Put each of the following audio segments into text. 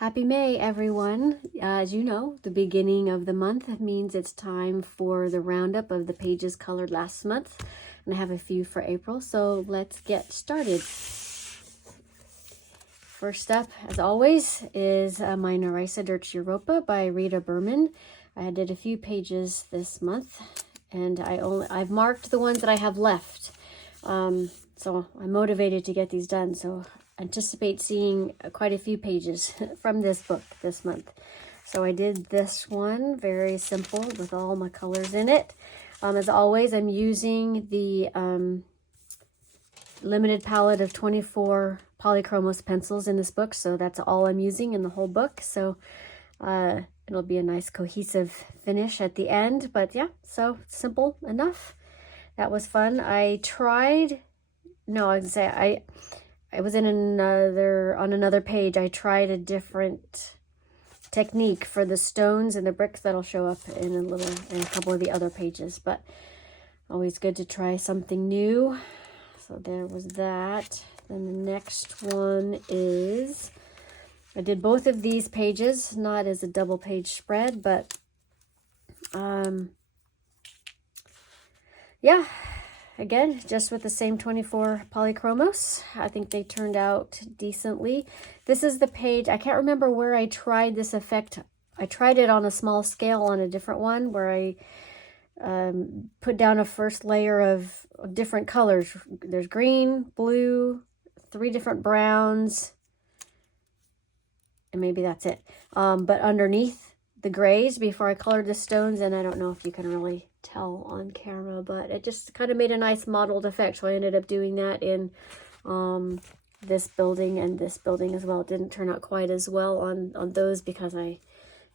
Happy May, everyone. As you know, the beginning of the month means it's time for the roundup of the pages colored last month. And I have a few for April, so let's get started. First up, as always, is my Nissa Dirch Europa by Rita Berman. I did a few pages this month, and I've marked the ones that I have left. So I'm motivated to get these done. So anticipate seeing quite a few pages from this book this month. So I did this one, very simple with all my colors in it. As always, I'm using the limited palette of 24 polychromos pencils in this book. So that's all I'm using in the whole book. So it'll be a nice cohesive finish at the end. But yeah, so simple enough. That was fun. I was on another page. I tried a different technique for the stones and the bricks that'll show up in a couple of the other pages, but always good to try something new. So there was that. Then the next one is, I did both of these pages, not as a double page spread, but yeah, again, just with the same 24 polychromos. I think they turned out decently. This is the page, I can't remember where I tried this effect. I tried it on a small scale on a different one where I put down a first layer of different colors. There's green, blue, 3 different browns, and maybe that's it. But underneath the grays before I colored the stones, and I don't know if you can really tell on camera, but it just kind of made a nice mottled effect. So I ended up doing that in this building and this building as well. It didn't turn out quite as well on those because I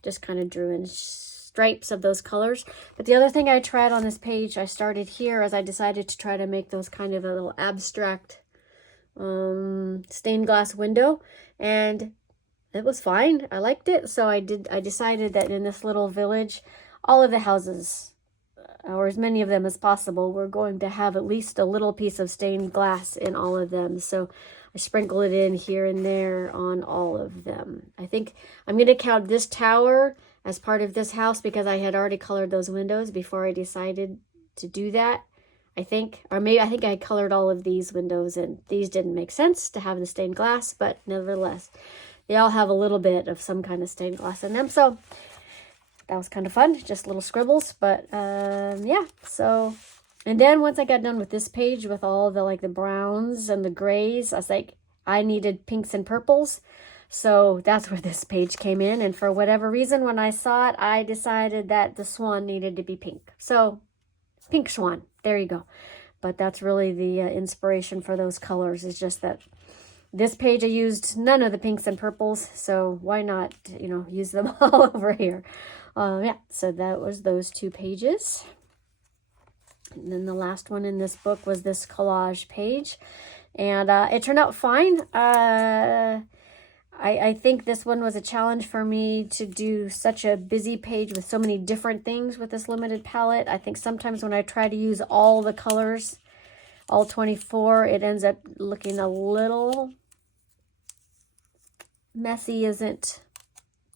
just kind of drew in stripes of those colors. But the other thing I tried on this page, I started here as I decided to try to make those kind of a little abstract stained glass window, and it was fine. I liked it. So I decided that in this little village, all of the houses, or as many of them as possible, we're going to have at least a little piece of stained glass in all of them. So I sprinkle it in here and there on all of them. I think I'm going to count this tower as part of this house because I had already colored those windows before I decided to do that. I think I colored all of these windows, and these didn't make sense to have the stained glass, but nevertheless, they all have a little bit of some kind of stained glass in them. So that was kind of fun, just little scribbles. But yeah, so, and then once I got done with this page with all the browns and the grays, I was like, I needed pinks and purples. So that's where this page came in. And for whatever reason, when I saw it, I decided that the swan needed to be pink. So pink swan, there you go. But that's really the inspiration for those colors, is just that this page I used none of the pinks and purples, so why not, use them all over here. Yeah, so that was those 2 pages. And then the last one in this book was this collage page, and it turned out fine. I think this one was a challenge for me to do such a busy page with so many different things with this limited palette. I think sometimes when I try to use all the colors, all 24, it ends up looking a little messy. Isn't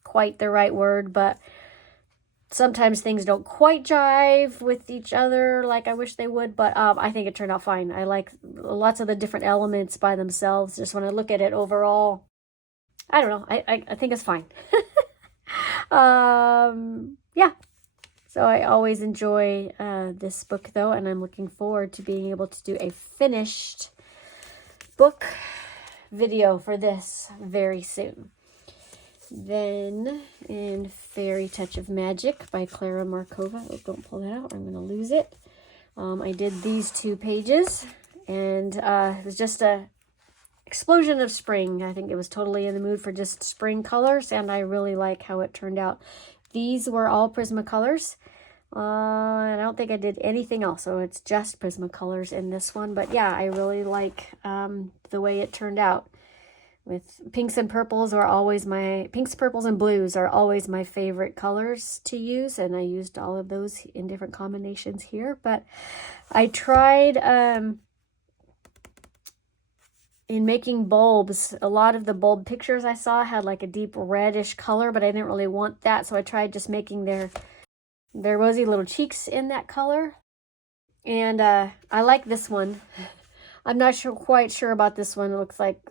quite the right word, but sometimes things don't quite jive with each other like I wish they would. But I think it turned out fine. I like lots of the different elements by themselves. Just when I look at it overall, I don't know. I think it's fine. Yeah. So I always enjoy this book though, and I'm looking forward to being able to do a finished book video for this very soon. Then in Fairy Touch of Magic by Clara Markova. Oh, don't pull that out, I'm going to lose it. I did these 2 pages, and it was just a explosion of spring. I think it was totally in the mood for just spring colors, and I really like how it turned out. These were all Prismacolors, and I don't think I did anything else, so it's just Prismacolors in this one. But yeah, I really like the way it turned out. With pinks and purples purples and blues are always my favorite colors to use, and I used all of those in different combinations here. But I tried in making bulbs, a lot of the bulb pictures I saw had like a deep reddish color, but I didn't really want that. So I tried just making their rosy little cheeks in that color. And I like this one. I'm not quite sure about this one. It looks like,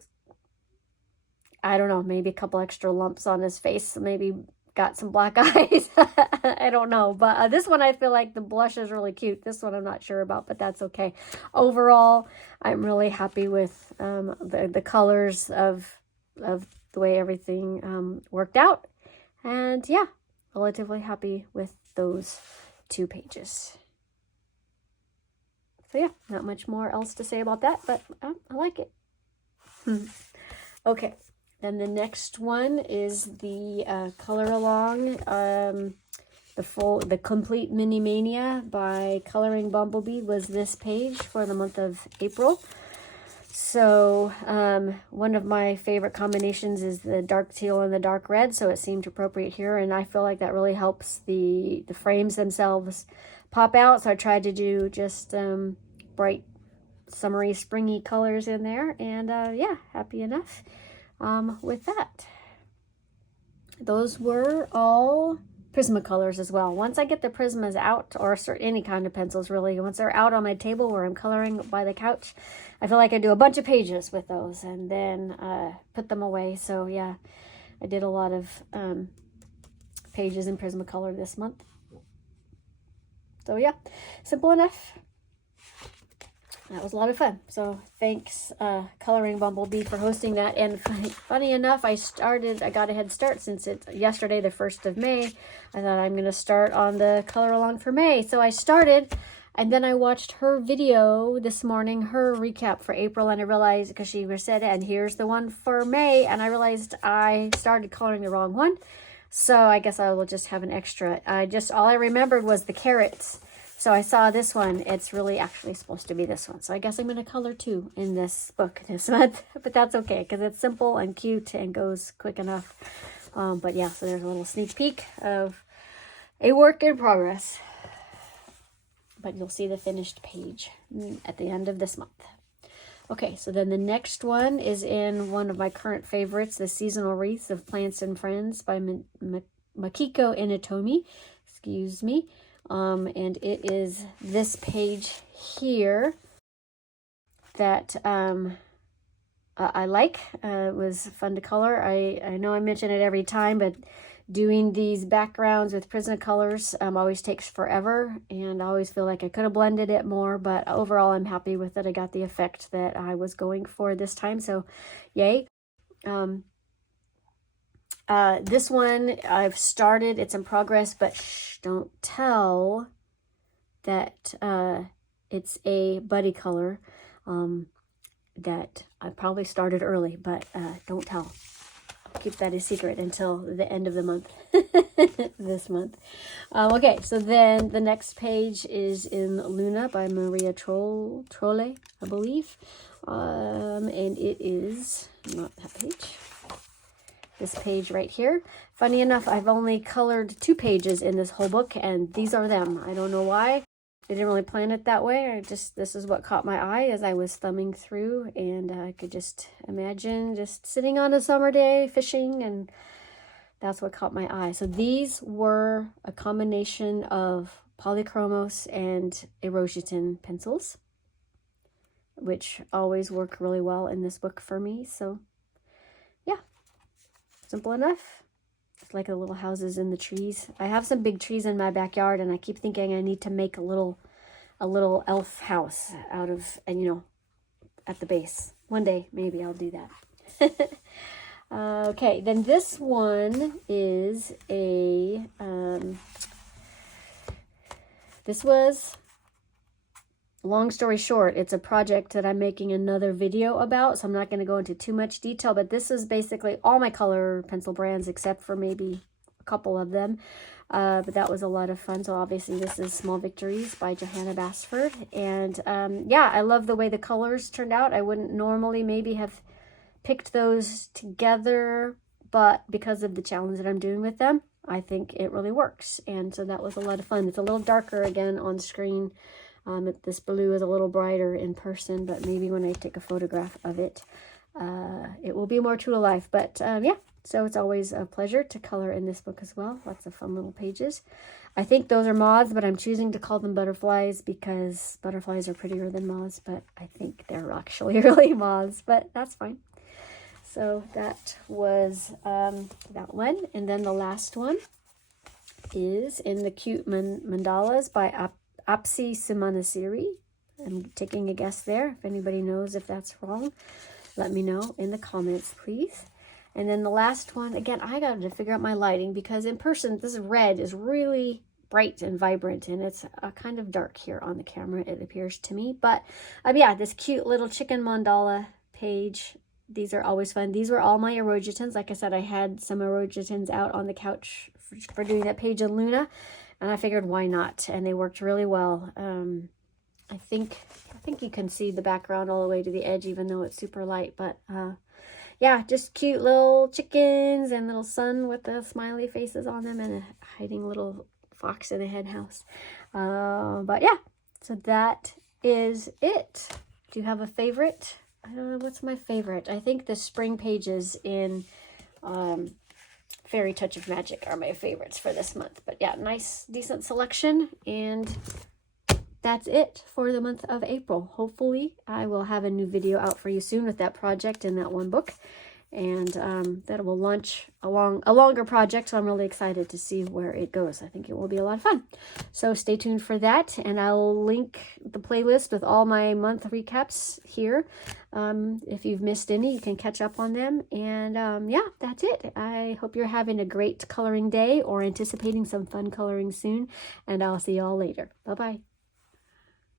I don't know, maybe a couple extra lumps on his face. Maybe got some black eyes. I don't know. But this one, I feel like the blush is really cute. This one I'm not sure about, but that's okay. Overall, I'm really happy with the colors of the way everything worked out. And yeah, relatively happy with those 2 pages. So yeah, not much more else to say about that, but I like it. Okay. Then the next one is the color along, the complete mini mania by Coloring Bumblebee was this page for the month of April. So one of my favorite combinations is the dark teal and the dark red, so it seemed appropriate here, and I feel like that really helps the frames themselves pop out. So I tried to do just bright, summery, springy colors in there, and yeah, happy enough with that. Those were all Prismacolors as well. Once I get the Prismas out, or any kind of pencils really, once they're out on my table where I'm coloring by the couch, I feel like I do a bunch of pages with those and then put them away. So yeah, I did a lot of pages in Prismacolor this month. So yeah, simple enough. That was a lot of fun. So thanks, Coloring Bumblebee, for hosting that. And funny enough, I got a head start since it's yesterday, the 1st of May. I thought I'm going to start on the color along for May. So I started, and then I watched her video this morning, her recap for April, and I realized, because she said, and here's the one for May, and I realized I started coloring the wrong one. So I guess I will just have an extra. All I remembered was the carrots. So I saw this one. It's really actually supposed to be this one. So I guess I'm going to color 2 in this book this month. But that's okay, because it's simple and cute and goes quick enough. But yeah, so there's a little sneak peek of a work in progress. But you'll see the finished page at the end of this month. Okay, so then the next one is in one of my current favorites, the Seasonal Wreaths of Plants and Friends by Makiko Inatomi. Excuse me. And it is this page here that I like. It was fun to color. I know I mention it every time, but doing these backgrounds with Prismacolors always takes forever, and I always feel like I could have blended it more, but overall I'm happy with it. I got the effect that I was going for this time, so yay. This one I've started, it's in progress, but don't tell that it's a buddy color that I probably started early, but don't tell. I'll keep that a secret until the end of the month, this month. Okay, so then the next page is in Luna by Maria Trolle, I believe. And it is not that page. This page right here. Funny enough, I've only colored 2 pages in this whole book, and these are them. I don't know why. I didn't really plan it that way. This is what caught my eye as I was thumbing through, and I could just imagine just sitting on a summer day fishing, and that's what caught my eye. So these were a combination of polychromos and erosion pencils, which always work really well in this book for me. So yeah, simple enough. It's like the little houses in the trees. I have some big trees in my backyard, and I keep thinking I need to make a little elf house out of, and you know, at the base. One day, maybe I'll do that. Okay, then this one is a, this was, long story short, it's a project that I'm making another video about, so I'm not going to go into too much detail, but this is basically all my color pencil brands except for maybe a couple of them. But that was a lot of fun. So obviously this is Small Victories by Johanna Basford. And yeah, I love the way the colors turned out. I wouldn't normally maybe have picked those together, but because of the challenge that I'm doing with them, I think it really works. And so that was a lot of fun. It's a little darker again on screen. This blue is a little brighter in person, but maybe when I take a photograph of it, it will be more true to life. But yeah, so it's always a pleasure to color in this book as well. Lots of fun little pages. I think those are moths, but I'm choosing to call them butterflies because butterflies are prettier than moths, but I think they're actually really moths, but that's fine. So that was that one. And then the last one is in the cute mandalas by Apsi Simanasiri. I'm taking a guess there. If anybody knows if that's wrong, let me know in the comments, please. And then the last one, again, I got to figure out my lighting because in person, this red is really bright and vibrant, and it's kind of dark here on the camera, it appears to me. But yeah, this cute little chicken mandala page. These are always fun. These were all my erogitans. Like I said, I had some erogitans out on the couch for doing that page in Luna, and I figured why not, and they worked really well. I think you can see the background all the way to the edge, even though it's super light. But yeah, just cute little chickens and little sun with the smiley faces on them and a hiding little fox in a hen house. But yeah, so that is it. Do you have a favorite? I don't know what's my favorite. I think the spring pages in Fairy Touch of Magic are my favorites for this month. But yeah, nice, decent selection. And that's it for the month of April. Hopefully, I will have a new video out for you soon with that project and that one book. And that will launch a longer project, so I'm really excited to see where it goes. I think it will be a lot of fun. So stay tuned for that, and I'll link the playlist with all my month recaps here. If you've missed any, you can catch up on them. And yeah, that's it. I hope you're having a great coloring day or anticipating some fun coloring soon, and I'll see you all later. Bye-bye.